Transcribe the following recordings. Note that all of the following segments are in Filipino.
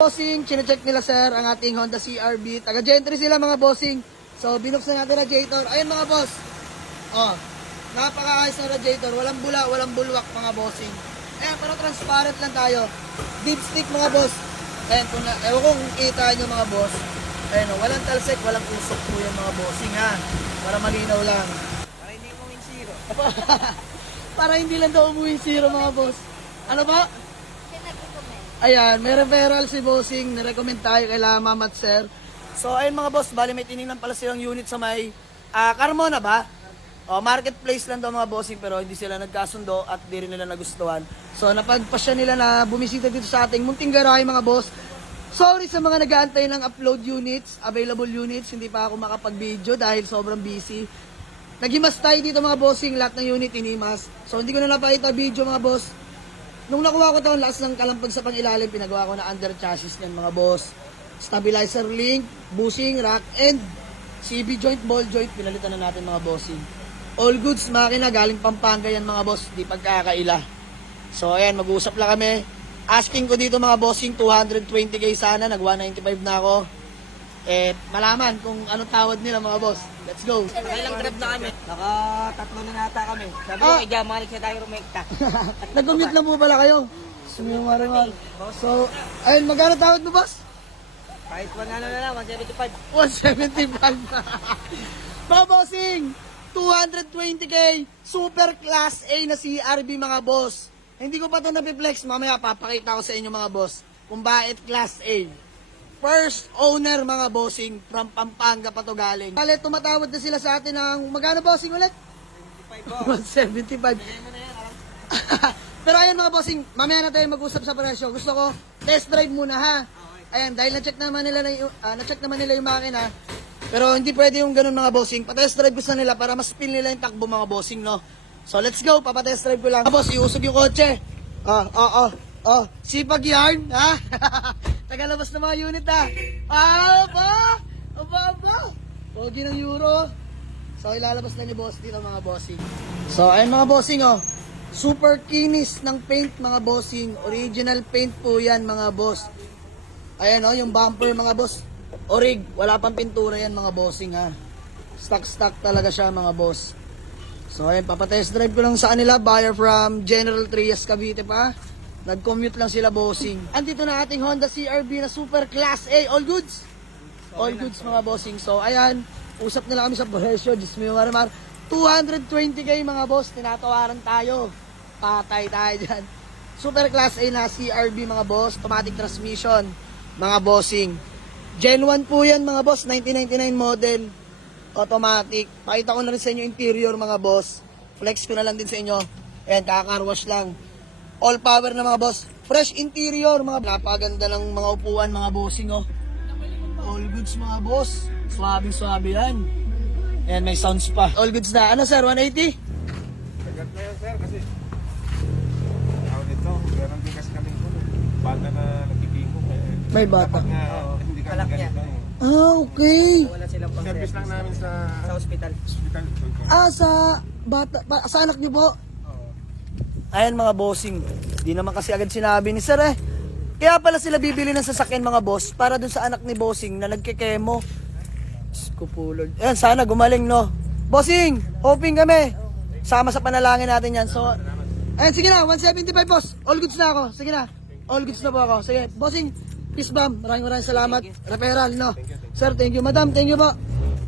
Bossing, chinecheck nila sir ang ating Honda CR-V. Taga-Gentry sila mga bossing. So, binuksan natin radiator. Ayun mga boss. Oh, napakaayos na radiator. Walang bula, walang bulwak mga bossing. Ayan, pero transparent lang tayo. Deep stick mga boss. Ayan, ewan kung kita nyo mga boss. Ayan, walang talsik, walang usok po yan mga bossing ha. Para malinaw lang. Para hindi mo win zero. Para hindi lang daw umuwi zero mga boss. Ano ba? Ayan, may referral si bossing. Nirecommend tayo kay Ma'am at sir. So, ayun mga boss, bali may tinignan pala silang unit sa may Carmona ba? O, marketplace lang daw mga bossing pero hindi sila nagkasundo at di rin nila nagustuhan. So, napagpasya nila na bumisita dito sa ating munting garahe mga boss. Sorry sa mga nag-aantay ng upload units, available units. Hindi pa ako makapag-video dahil sobrang busy. Naghimas tayo dito mga bossing, lahat ng unit inimas. So, hindi ko na napakita video mga boss. Nung nakuha ko ito, lakas ng kalampag sa pangilalim, pinagawa ko na under chassis niyan mga boss. Stabilizer link, bushing, rack, and CB joint, ball joint, pinalitan na natin mga bossing. All goods makina, galing Pampanga yan mga boss, di pagkakaila. So ayan, mag-uusap lang kami. Asking ko dito mga bossing, 220k sana, nag 195 na ako. Eh, malaman kung anong tawad nila mga boss. Let's go. Nakailang grab na kami. Naka-tatlo na nata kami. Sabi ko, malik siya tayo rumekta. Nag-commute lang po pala kayo. Sumiyumariman. So, ayun, magkano tawad mo boss? Kahit ano na lang, 175. 175. Mga bossing, 220k, super class A na CR-V mga boss. Hindi ko pa ito napiplex, mamaya papakita ko sa inyo mga boss kung bakit class A. First owner mga bossing, from Pampanga pa to galing. Kale, tumatawad na sila sa atin ng, magkano bossing ulit? 175. Pero ayun mga bossing, mamaya na tayo mag-usap sa presyo. Gusto ko, test drive muna ha. Ayan, dahil na-check naman nila yung makina. Pero hindi pwede yung ganun mga bossing. Pa-test drive gusto nila para mas feel nila yung takbo mga bossing, no? So let's go, papa-test drive ko lang. Boss, iusog yung kotse. Sipag yarn, ha? Tagalabas na mga unit, ha? Aba. Pogi ng euro. So ilalabas na ni boss dito mga bossing. So ayun mga bossing, oh. Super kinis ng paint mga bossing. Original paint po yan mga boss. Ayan oh, yung bumper mga boss. Orig, wala pang pintura yan mga bossing ha. Stock talaga siya mga boss. So ayun, papatest drive ko lang sa kanila. Buyer from General Trias, Cavite pa. Nag-commute lang sila bossing. Andito na ating Honda CR-V na super class A. All goods? All goods mga bossing. So ayan, usap na lang kami sa presyo. Diyos mo yung maramar. 220k mga boss, tinatawaran tayo. Patay tayo dyan. Super class A na CR-V mga boss. Automatic transmission mga bossing. Gen 1 po yan mga boss, 1999 model. Automatic. Pakita ko na rin sa inyo interior mga boss. Flex ko na lang din sa inyo. Ayan, kaka-carwash lang. All power na mga boss. Fresh interior mga. Napaganda ng mga upuan mga bossing oh. All goods mga boss. Swabing-swabe yan. Ayan, may sounds pa. All goods na. Ano sir, 180? Agad na yan sir kasi tawag nito, meron din kasi kami bata na nagkikingko. May bata. Dapat nga hindi kami ganito. Okay. Wala silang pang Service lang namin sa hospital. hospital. Sa bata, sa anak niyo po? Ayan mga bossing. Di naman kasi agad sinabi ni sir eh. Kaya pala sila bibili ng sasakyan mga boss para dun sa anak ni bossing na nagkikemo. Skupulod. Ayan, sana gumaling no. Bossing, hoping kami. Sama sa panalangin natin yan. So, ayan, sige na, 175 boss. All goods na ako. Sige na. All goods na po ako. Sige, bossing, peace bomb. Maraming salamat. Referral, no? Sir, thank you. Madam, thank you po.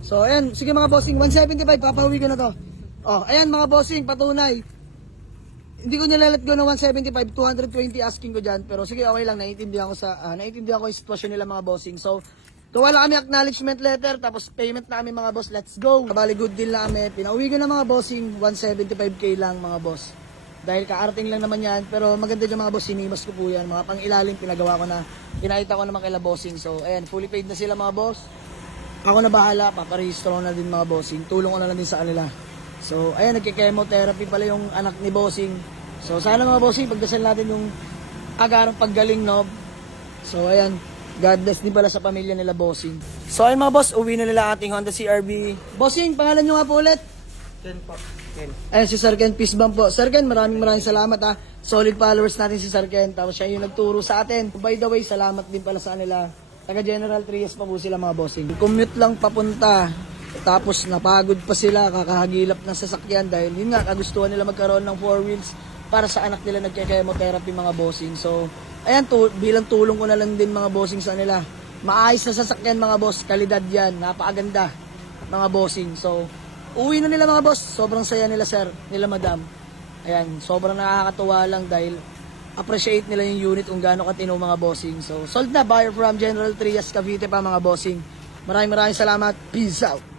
So, ayan, sige mga bossing, 175, papauwi ko na to. Oh, ayan mga bossing, patunay. Hindi ko nilalet go ng 175, 220 asking ko dyan. Pero sige, okay lang, naiintindihan ko yung sitwasyon nila mga bossing. So, gawa lang kami acknowledgement letter, tapos payment na kami mga boss, let's go. Bali, good deal na kami. Pinauwi ko na mga bossing, 175k lang mga boss. Dahil kaarating lang naman yan, pero maganda dyan mga boss, sinimas ko po yan. Mga pang-ilalim, pinagawa ko na, pinakita ko naman kaila bossing. So, ayan, fully paid na sila mga boss. Ako na bahala, paparehistro na din mga bossing. Tulong ko na lang din sa kanila. So, ayan, nagki-chemotherapy pala yung anak ni bossing. So, sana mga bossing, pagdasal natin yung agarang paggaling, no? So, ayan, God bless din pala sa pamilya nila bossing. So, ayun mga boss, uwi na nila ating Honda CR-V. Bossing, pangalan nyo nga po ulit? Ken po. Ayun, si Sir Ken, peace bomb po. Sir Ken, maraming salamat ha. Solid followers natin si Sir Ken. Tapos siya yung nagturo sa atin. By the way, salamat din pala sa kanila. Taga General Trias pa po sila mga bossing. Commute lang papunta. Tapos napagod pa sila, kakahagilap ng sasakyan dahil yun nga, kagustuhan nila magkaroon ng 4 wheels para sa anak nila nagke-chemotherapy mga bossing. So, ayan, bilang tulong ko na lang din mga bossing sa nila. Maayos na sasakyan mga boss, kalidad yan, napakaganda mga bossing. So, uwi na nila mga boss, sobrang saya nila sir, nila madam. Ayan, sobrang nakakatuwa lang dahil appreciate nila yung unit kung gaano katino mga bossing. So, sold na, buyer from General Trias, Cavite pa mga bossing. Maraming salamat, peace out.